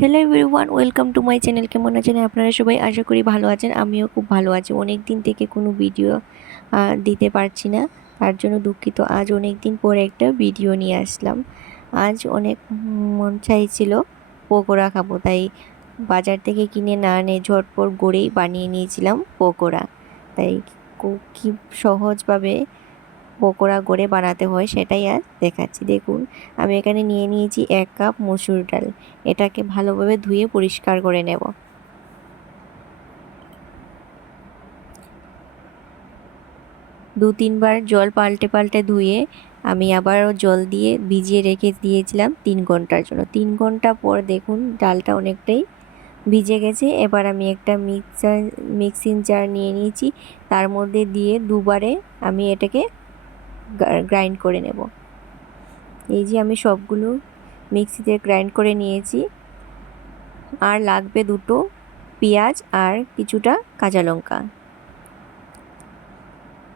Hello everyone, welcome to my channel. কেমন আছেন আপনারা সবাই? আশা করি ভালো আছেন। আমিও খুব ভালো আছি। অনেক দিন থেকে কোনো ভিডিও দিতে পারছি না, তার জন্য দুঃখিত। আজ অনেক দিন পরে একটা ভিডিও নিয়ে আসলাম। আজ অনেক মন চাইছিল পকোড়া খাবো, তাই বাজার থেকে কিনে না এনে ঝটপট গড়েই বানিয়ে নিয়েছিলাম পকোড়া। তাই কি সহজভাবে পকোড়া গড়ে বানাতে হয় সেটাই আজ দেখাচ্ছি। দেখুন, আমি এখানে নিয়ে নিয়েছি 1 কাপ মসুর ডাল। এটাকে ভালোভাবে ধুয়ে পরিষ্কার করে নেব। 2-3 বার জল পাল্টে পাল্টে ধুয়ে আমি আবারও জল দিয়ে ভিজিয়ে রেখে দিয়েছিলাম 3 ঘন্টার জন্য। 3 ঘন্টা পর দেখুন ডালটা অনেকটাই ভিজে গেছে। এবার আমি একটা মিক্সিং জার নিয়ে নিয়েছি, তার মধ্যে দিয়ে দুবারে আমি এটাকে গ্রাইন্ড করে নেব। এই যে আমি সবগুলো মিক্সিতে গ্রাইন্ড করে নিয়েছি। আর লাগবে 2টো পেঁয়াজ আর কিছুটা কাঁচা লঙ্কা।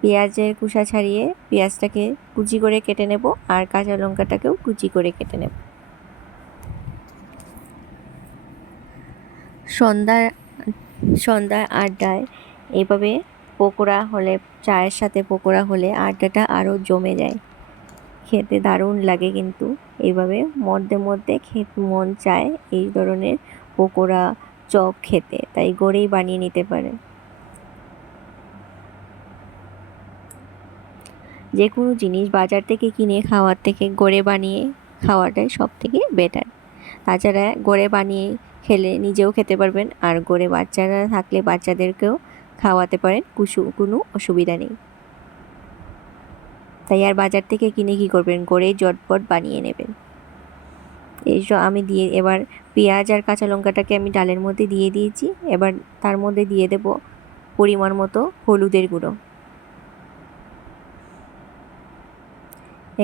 পেঁয়াজের কুচা ছাড়িয়ে পেঁয়াজটাকে কুচি করে কেটে নেব, আর কাঁচা লঙ্কাটাকেও কুচি করে কেটে নেব। সন্ধ্যার আড্ডায় এইভাবে পকোড়া হলে, চায়ের সাথে পকোড়া হলে আড্ডাটা আরও জমে যায়। খেতে দারুণ লাগে, কিন্তু এইভাবে মধ্যে মধ্যে খেতে মন চায় এই ধরনের পকোড়া, চপ খেতে, তাই গড়েই বানিয়ে নিতে পারেন। যে কোনো জিনিস বাজার থেকে কিনে খাওয়ার থেকে গড়ে বানিয়ে খাওয়াটাই সব থেকে বেটার। তাছাড়া গড়ে বানিয়ে খেলে নিজেও খেতে পারবেন, আর গড়ে বাচ্চারা থাকলে বাচ্চাদেরকেও খাওয়াতে পারেন, কোনো অসুবিধা নেই। তাই আর বাজার থেকে কিনে কী করবেন, গড়ে ঝটপট বানিয়ে নেবেন। এইসব আমি দিয়ে এবার পেঁয়াজ আর কাঁচা লঙ্কাটাকে আমি ডালের মধ্যে দিয়ে দিয়েছি। এবার তার মধ্যে দিয়ে দেব পরিমাণ মতো হলুদের গুঁড়ো।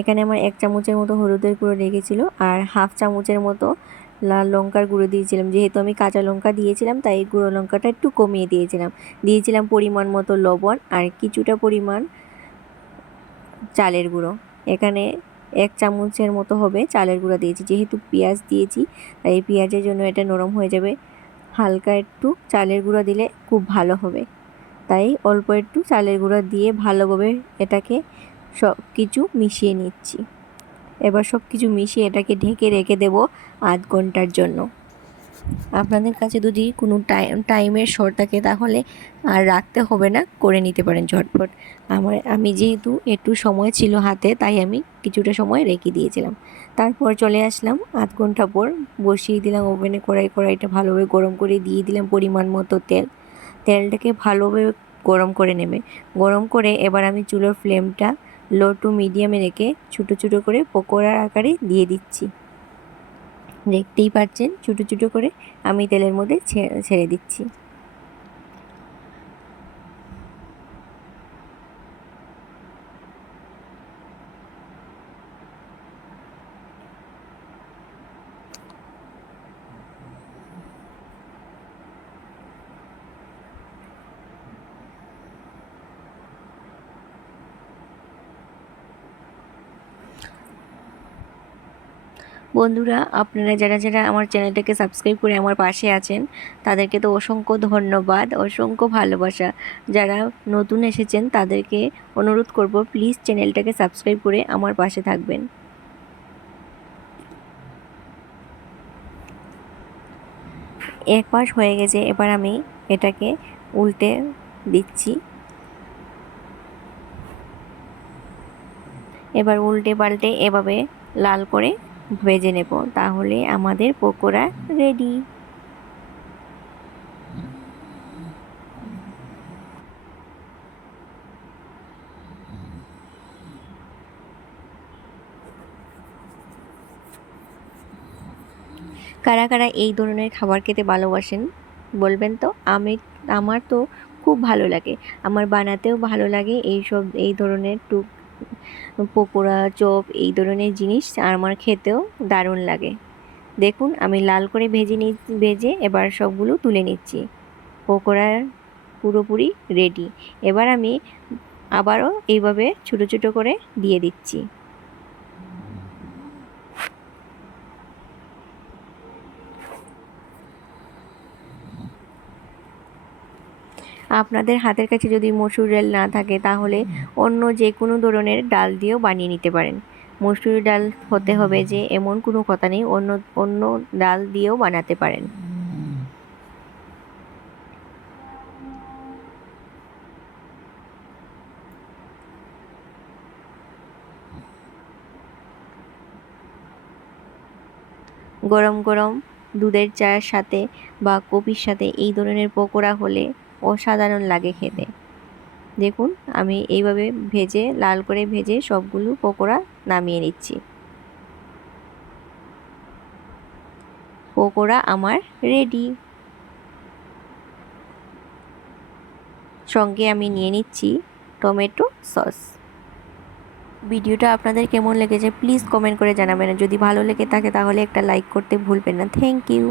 এখানে আমার 1 চামচের মতো হলুদের গুঁড়ো লেগেছিল, আর 1/2 চামচের মতো লাল লঙ্কার গুঁড়ো দিয়েছিলাম। যেহেতু আমি কাঁচা লঙ্কা দিয়েছিলাম, তাই গুঁড়ো লঙ্কাটা একটু কমিয়ে দিয়েছিলাম পরিমাণ মতো লবণ আর কিছুটা পরিমাণ চালের গুঁড়ো। এখানে 1 চামচের মতো হবে চালের গুঁড়ো দিয়েছি। যেহেতু পেঁয়াজ দিয়েছি, তাই পেঁয়াজের জন্য এটা নরম হয়ে যাবে। হালকা একটু চালের গুঁড়ো দিলে খুব ভালো হবে, তাই অল্প একটু চালের গুঁড়ো দিয়ে ভালোভাবে এটাকে সব কিছু মিশিয়ে নিচ্ছি। এবার সব কিছু মিশিয়ে এটাকে ঢেকে রেখে দেব আধ ঘন্টার জন্য। আপনাদের কাছে যদি কোনো টাইমের শর্ট থাকে তাহলে আর রাখতে হবে না, করে নিতে পারেন ঝটপট। আমি যেহেতু একটু সময় ছিল হাতে, তাই আমি কিছুটা সময় রেখে দিয়েছিলাম। তারপর চলে আসলাম আধ ঘন্টা পর, বসিয়ে দিলাম ওভেনে কড়াইটা ভালোভাবে গরম করে দিয়ে দিলাম পরিমাণ মতো তেলটাকে ভালোভাবে গরম করে নেবে। গরম করে এবার আমি চুলোর ফ্লেমটা লো টু মিডিয়ামে রেখে ছোটো ছোটো করে পকোড়ার আকারে দিয়ে দিচ্ছি। দেখতেই পাচ্ছেন ছোটো ছোটো করে আমি তেলের মধ্যে ছেড়ে দিচ্ছি। বন্ধুরা, আপনারা যারা যারা আমার চ্যানেলটাকে সাবস্ক্রাইব করে আমার পাশে আছেন, তাদেরকে তো অসংখ্য ধন্যবাদ, অসংখ্য ভালোবাসা। যারা নতুন এসেছেন তাদেরকে অনুরোধ করব, প্লিজ চ্যানেলটাকে সাবস্ক্রাইব করে আমার পাশে থাকবেন। এক পাশ হয়ে গেছে, এবার আমি এটাকে উল্টে দিচ্ছি। এবার উল্টে পাল্টে এভাবে লাল করে ভেজে নেব, তাহলে আমাদের পকোড়া রেডি। কারা কারা এই ধরনের খাবার খেতে ভালোবাসেন বলবেন তো? আমার তো খুব ভালো লাগে, আমার বানাতেও ভালো লাগে এই ধরনের পকোড়া, চপ, এই ধরনের জিনিস, আর আমার খেতেও দারুণ লাগে। দেখুন, আমি লাল করে ভেজে এবার সবগুলো তুলে নিচ্ছি। পকোড়া পুরোপুরি রেডি। এবার আমি আবারও এইভাবে ছোটো ছোটো করে দিয়ে দিচ্ছি। আপনাদের হাতের কাছে যদি মসুর ডাল না থাকে তাহলে অন্য যে কোনো ধরনের ডাল দিয়েও বানিয়ে নিতে পারেন। মসুর ডাল হতে হবে যে এমন কোনো কথা নেই, অন্য অন্য ডাল দিয়েও বানাতে পারেন। গরম গরম দুধের চায়ের সাথে বা কফির সাথে এই ধরনের পকোড়া হলে অসাধারণ লাগে খেতে। দেখুন আমি এইভাবে ভেজে লাল করে ভেজে সবগুলো পকোড়া নামিয়ে নিচ্ছি। পকোড়া আমার রেডি। সঙ্গে আমি নিয়ে নিচ্ছি টমেটো সস। ভিডিওটা আপনাদের কেমন লেগেছে প্লিজ কমেন্ট করে জানাবেন। যদি ভালো লেগে থাকে তাহলে একটা লাইক করতে ভুলবেন না। Thank you.